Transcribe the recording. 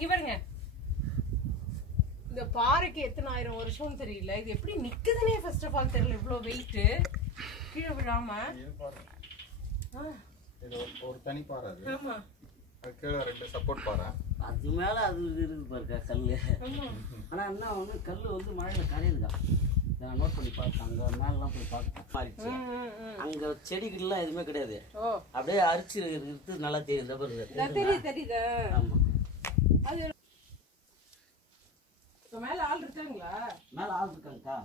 இங்க பாருங்க, இந்த பாறைக்கு எத்தனை ஆயிரம் வருஷம் தெரியல. இது எப்படி நிக்குதுன்னே ஃபர்ஸ்ட் ஆஃப் ஆல் தெரியல. இவ்வளவு வெயிட் கீழே விழாம. இது ஒரு தனி பாறை அது. ஆமா, அது கீழே 2 சப்போர்ட் பாறை. அது மேல அது இருக்கு பாருங்க கல்லு. ஆனா என்ன வந்து கல்லு வந்து மழையில கரையுதுக்கா. நான் நோட் பண்ணி பார்த்தேன். அங்க மேலாம் போய் பார்த்து அங்க செடிகள்லாம் எதுவுமே கிடையாது. அப்படியே அரிச்சு இருக்கிறது நல்லா தெரியும். தெரியுது. ஆமா, அது மேல ஆள் இருக்காங்களா? மேல ஆள் இருக்காங்கக்கா.